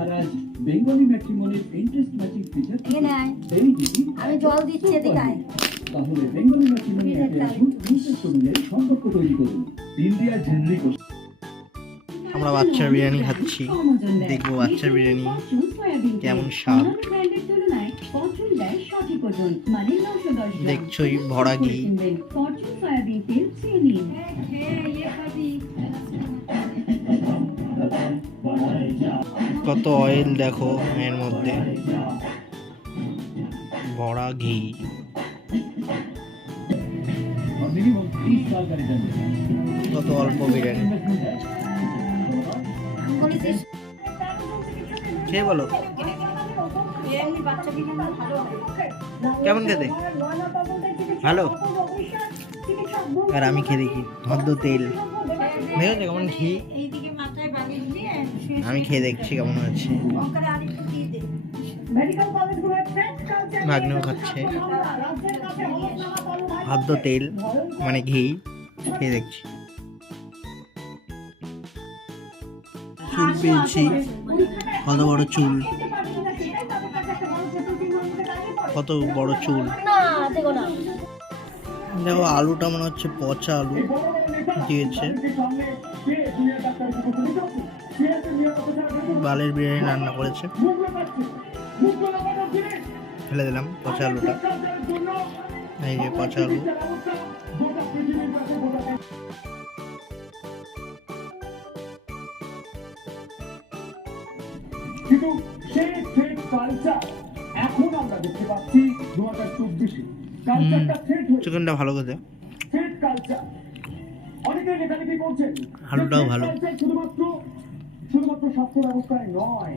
আর আজ Bengali ম্যাট্রিমনির interest matching feature আমি জল দিচ্ছি এদিকে আয়। তাহলে বেঙ্গলি ম্যাট্রিমনি অ্যাপে আসুন, ইন্টারেস্ট অনুযায়ী সম্পর্ক তৈরি করুন। India generic. আমরা বাচ্চার বিরিয়ানি খাচ্ছি, দেখবো বাচ্চার বিরিয়ানি কেমন স্বাদ। দেখছোই ভরা ঘি, কত অয়েল দেখো এর মধ্যে, ভরা ঘি। কত অল্প বিরিয়ানি, খেয়ে বলো কেমন খেতে, ভালো? আর আমি খেয়ে দেখি, ভদ্র তেল দেখেছো কেমন ঘি, আমি খেয়ে দেখছি কেমন আছে। ভাগ্নেও খাচ্ছে, ভদ্র তেল মানে ঘি, খেয়ে দেখছি। চুল পেয়েছি, কত বড় চুল, কত বড় চুল। দেখো আলুটা মনে হচ্ছে পচা আলু দিয়েছে। বালের বিরিয়ানি রান্না করেছে, ফেলে দিলাম পচা আলুটা। এই যে পচা আলু। কিন্তু সেই থ্রেড কালচার এখন আমরা দেখতে পাচ্ছি 2024-এ কালচারটা থ্রেড হয়েছে। চিকেনটা ভালো খেতে, থ্রেড কালচার অনেকে লেখালেখি করছেন, আলুটাও ভালো। শুধুমাত্র স্বাস্থ্য ব্যবস্থায় নয়,